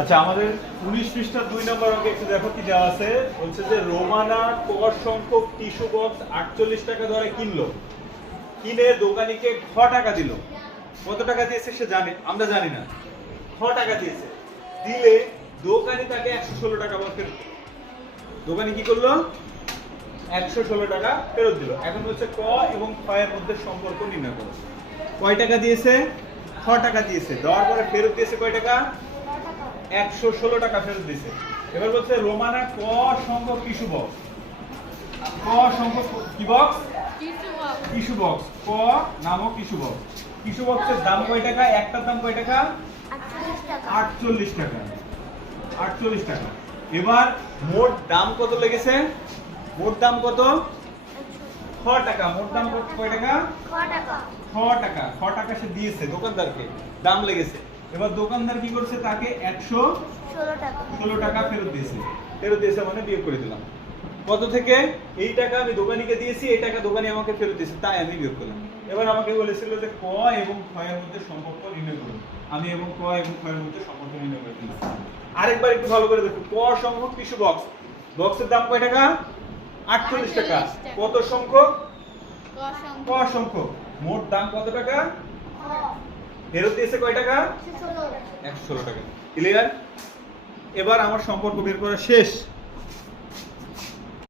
আচ্ছা, আমাদের 19 পৃষ্ঠার 2 নম্বর অঙ্কে একটু দেখো কি দেওয়া আছে। বলছে যে রোমানা ক সংখ্যক টিস্যু বক্স 48 টাকা দরে কিনলো, কিনে দোকানিকে খ টাকা দিল। কত টাকা দিয়েছে সে জানে, আমরা জানি না। খ টাকা দিয়েছে, দিলে দোকানি তাকে 116 টাকা ফেরত দিল। দোকানি কি করলো? 116 টাকা ফেরত দিল। এখন হচ্ছে ক এবং খ এর মধ্যে সম্পর্ক নির্ণয় করো। কয় টাকা দিয়েছে? খ টাকা দিয়েছে। দেওয়ার পরে ফেরত দিয়েছে কয় টাকা? 116 টাকা ফেরত দিয়েছে। এবার বলছে রোমানা ক সংখ্যক টিস্যু বক্স, ক সংখ্যক কি বক্স? Tissue box. ক নামক টিস্যু বক্স। টিস্যু বক্সের দাম কয় টাকা? একটার দাম কয় টাকা? 48 টাকা। 48 টাকা। এবার মোট দাম কত লেগেছে? মোট দাম কত? খ টাকা। মোট দাম কয় টাকা? খ টাকা। খ টাকা সে দিয়েছে দোকানদারকে, দাম লেগেছে। এবার দোকানদার কি করছে? তাকে 116 টাকা ফেরত দিয়েছে। ফেরত দিয়েছে মানে বিয়োগ করে দিলাম। কত থেকে? এই টাকা আমি দোকানিকে দিয়েছি, এই টাকা দোকানি আমাকে ফেরত দিয়েছে, তাই আমি বিয়োগ করলাম। এবার আমাকে বলেছিল যে ক এবং খ এর মধ্যে সম্পর্ক নির্ণয় করুন। আমি এবং ক এবং খ এর মধ্যে সম্পর্ক নির্ণয় করে দিলাম। আরেকবার একটু ভালো করে দেখো। ক সংখ্যক টিস্যু বক্স, বক্সের দাম কয় টাকা? 48 টাকা। কত সংখ্যক? ক সংখ্যক। মোট দাম কত টাকা? ফেরত দিয়েছে কয় টাকা? 116 টাকা। ক্লিয়ার? এবার আমার সম্পর্ক বের করা শেষ।